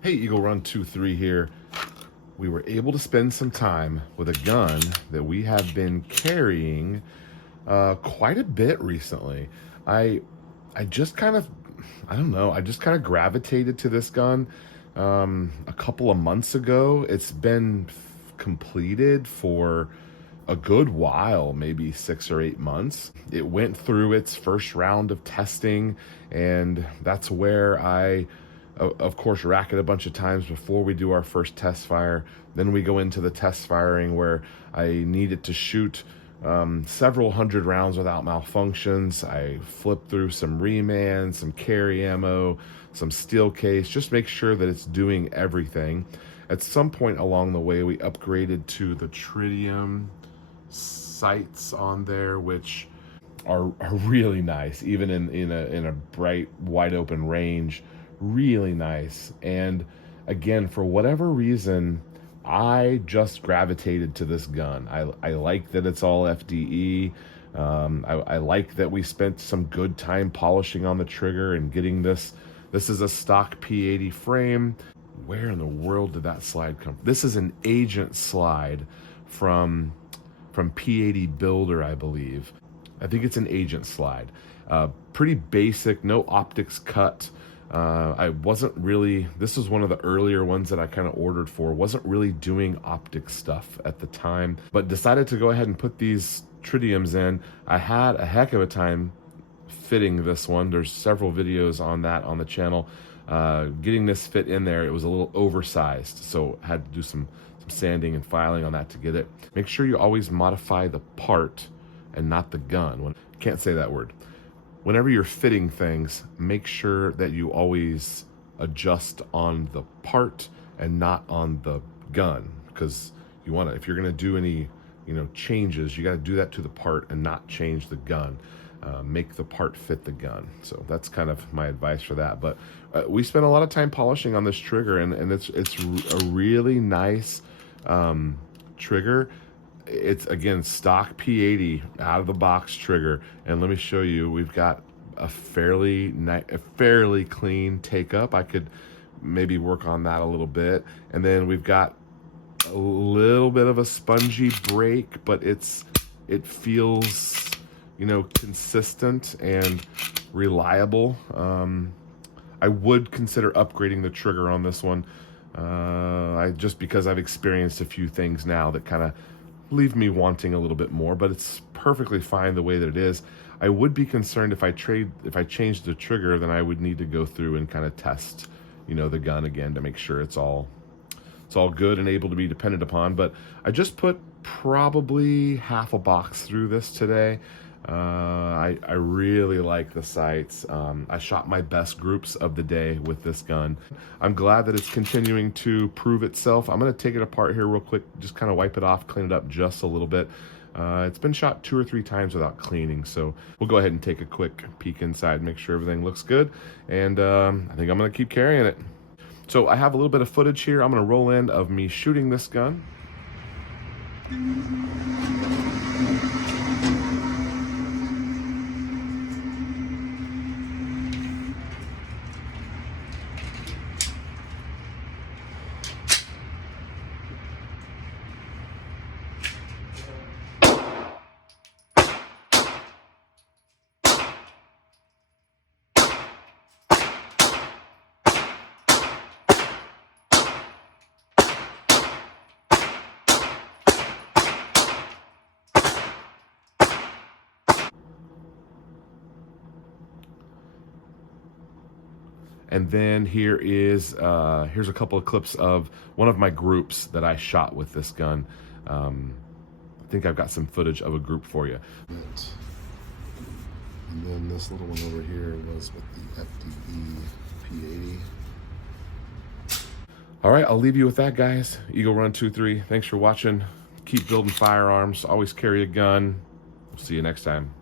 Hey, Eagle Run 23 here. We were able to spend some time with a gun that we have been carrying quite a bit recently. I I just kind of, I don't know, I just kind of gravitated to this gun a couple of months ago. It's been completed for a good while, maybe 6 or 8 months. It went through its first round of testing, and that's where I, of course, rack it a bunch of times before we do our first test fire. Then we go into the test firing where I need it to shoot several hundred rounds without malfunctions. I flip through some reman, some carry ammo, some steel case, just make sure that it's doing everything. At some point along the way, we upgraded to the tritium sights on there, which are really nice, even in a bright, wide open range. Really nice. And again, for whatever reason, I just gravitated to this gun. I like that it's all FDE. I like that we spent some good time polishing on the trigger and getting this. This is a stock P80 frame. Where in the world did that slide come from? This is an agent slide from P80 Builder, I believe. I think it's an agent slide. Pretty basic, no optics cut. I wasn't really, this was one of the earlier ones that I kind of ordered for, wasn't really doing optic stuff at the time, but decided to go ahead and put these tritiums in. I had a heck of a time fitting this one. There's several videos on that on the channel. Getting this fit in there, it was a little oversized, so had to do some sanding and filing on that to get it. Make sure you always modify the part and not the gun. Can't say that word. Whenever you're fitting things, make sure that you always adjust on the part and not on the gun, because you want to, if you're going to do any, changes, you got to do that to the part and not change the gun. Make the part fit the gun. So that's kind of my advice for that. But we spent a lot of time polishing on this trigger, and it's a really nice trigger. It's, again, stock P80 out of the box trigger, and let me show you, we've got a fairly clean take up. I could maybe work on that a little bit. And then we've got a little bit of a spongy break, but it feels, consistent and reliable. I would consider upgrading the trigger on this one, just because I've experienced a few things now that kind of leave me wanting a little bit more, but it's perfectly fine the way that it is. I would be concerned if I changed the trigger, then I would need to go through and kind of test, the gun again to make sure it's all good and able to be depended upon. But I just put probably half a box through this today. I really like the sights. I shot my best groups of the day with this gun. I'm glad that it's continuing to prove itself. I'm going to take it apart here real quick, just kind of wipe it off, clean it up just a little bit. It's been shot 2 or 3 times without cleaning, so we'll go ahead and take a quick peek inside, make sure everything looks good, and I think I'm going to keep carrying it. So I have a little bit of footage here. I'm going to roll in of me shooting this gun. And then here's a couple of clips of one of my groups that I shot with this gun. I think I've got some footage of a group for you. And then this little one over here was with the FDE P80. All right, I'll leave you with that, guys. Eagle Run 23. Thanks for watching. Keep building firearms. Always carry a gun. We'll see you next time.